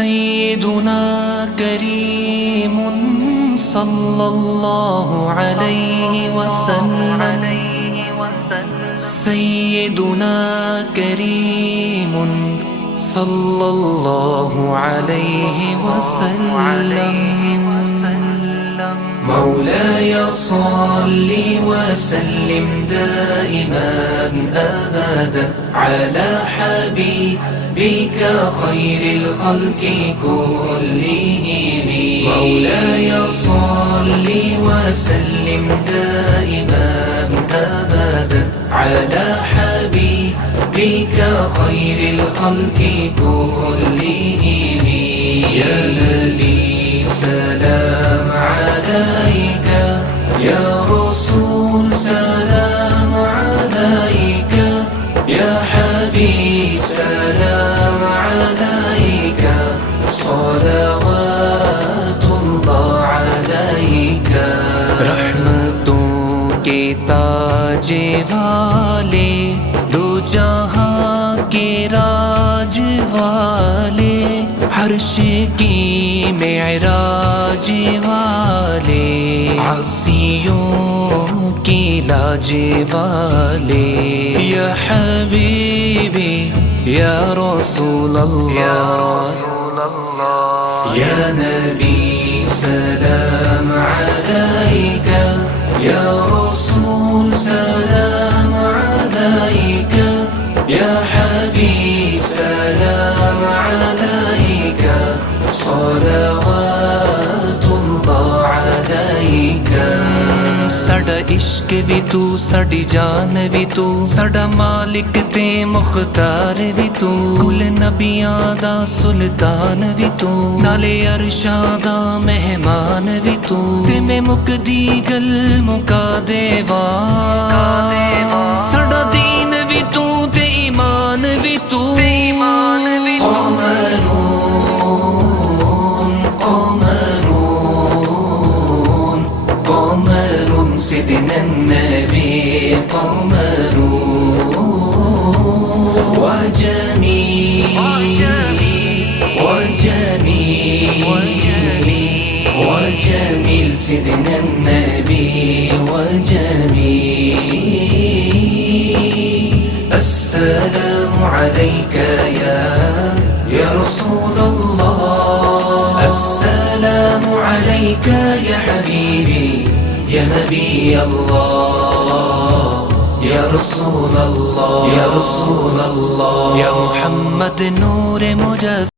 सय्यदुना करीमुन सल्लल्लाहु अलैहि वसल्लम, सय्यदुना करीमुन सल्लल्लाहु अलैहि वसल्लम। مولاي صل وسلم دائما أبدا على حبيبك خير الخلق كلهم. مولاي صل وسلم دائما أبدا على حبيبك خير الخلق كلهم. يا نبي سلام عليك، يا رسول سلام عليك، يا حبيب سلام عليك، صلوات الله عليك. रहमतों के ताज वाले, दो जहां के राज वाले, हर्ष की मेराज वाले, आसियों की लाज वाले, या हबीबी या रसूल अल्लाह, या नबी सलाम अलैका, या रसूल सलाम अलैका, या हबीब सलाम अलैका, सलावतुल्लाह अलैका। साडा इश्क भी तू, साडी जान भी तू, साडा मालिक ते मुख्तार भी तू, कुल नबियां दा सुल्तान भी तू, नाले अरशां दा मेहमान भी तू, ते मैं मुकदी गल मुका देवा, साडा दीन भी तू ते ईमान भी तू। قمر سيدنا النبي قمر، وجميل سيدنا النبي وجميل. السلام عليك يا رسول الله، السلام عليك يا حبيبي يا نبي الله، يا رسول الله، يا رسول الله، يا محمد نور مجسم